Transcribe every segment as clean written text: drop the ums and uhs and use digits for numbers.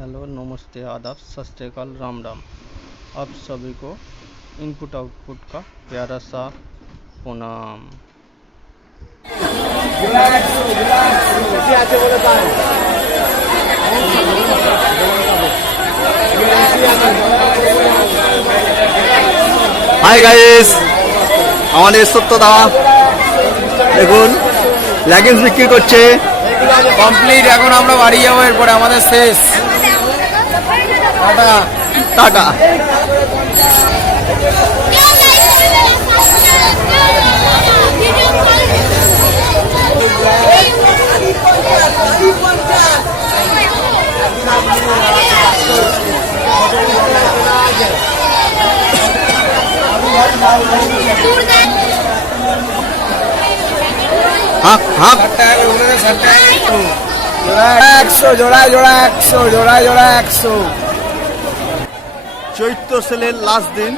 Hello, नमस्ते, आदाब, सत श्री अकाल, राम राम। आप सभी को इनपुट आउटपुट का प्यारा सा प्रणाम। হাই গাইস, আমাদের সত্যদা দেখুন লেগিংস বিক্রি করছে। কমপ্লিট। এখন আমরা বাড়ি যাবো, এরপরে আমাদের শেষ। Tata tata. हाँ, 100 জোড়ায় 100, জোড়ায় 100। চৈত্র সেলের লাস্ট দিন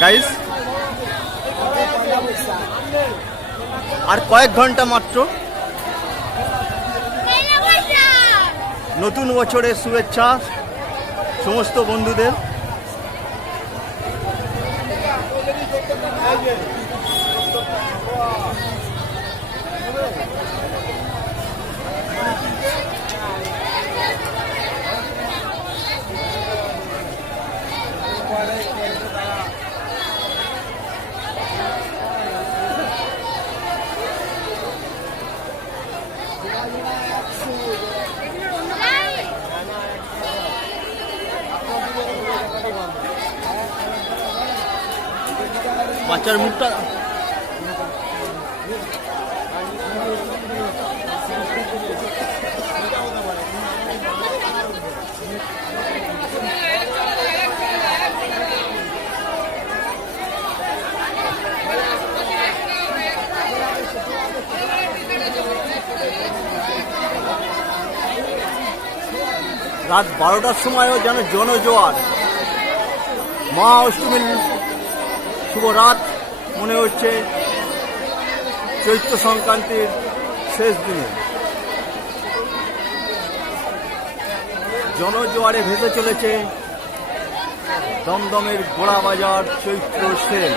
গাইস, আর কয়েক ঘন্টা মাত্র। নতুন বছরের শুভেচ্ছা সমস্ত বন্ধুদের। বাচ্চার মুখটা রাত 12টার সময়ও যেন জনজোয়ার। মা অষ্টমীর শুভ রাত, মনে হচ্ছে চৈত্র সংক্রান্তির শেষ দিনে। জনজোয়ারে ভেসে চলেছে দমদমের গোড়া বাজার চৈত্র সেল।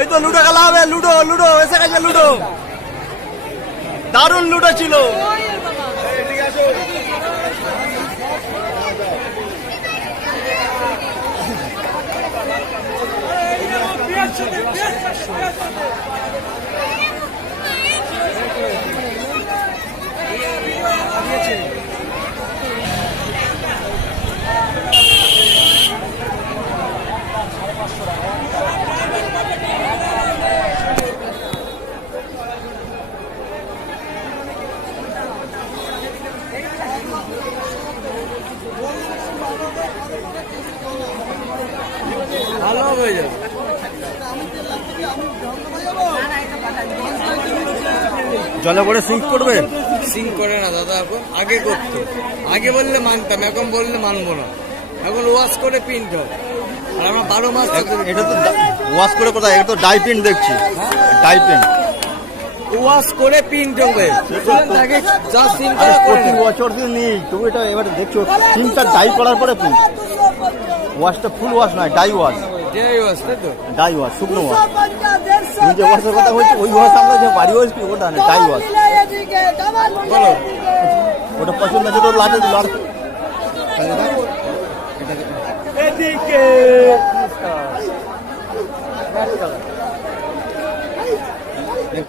এই তো লুডো খেলা হবে। লুডো লুডো এসে গেছে। লুডো দারুণ লুডো ছিল। ভালো হয়ে যাবে। জলে করে সিঙ্ক করবে? সিঙ্ক করে না দাদা, এখন আগে করতো। আগে বললে মানতাম, এখন বললে মানবো না। এখন ওয়াশ করে প্রিন্ট হবে। আর আমরা 12 মাস এটা তো ওয়াশ করে কোথায়? এটা তো ডাই প্রিন্ট দেখছি। ডাই প্রিন্ট ওয়াশ করে প্রিন্ট হবে তাকে যা সিন আরে করা করে প্রতি নেবে। বছর দিন নেই তবু এটা এবারে দেখছো তিনটা ডাই করার পরে প্রিন্ট ওয়াশটা ফুল ওয়াশ নয় ডাই ওয়াশ যে ওয়াশ তাই তো ডাই ওয়াশ শুকনো ওয়াশ তুমি যে ওয়াশের কথা বলছো ওই ওয়াশ আমরা যে বাড়ি ওয়াশ কি ওটা না ডাই ওয়াশ বলো ওটা পছন্দ আছে তো লাগে এদিকে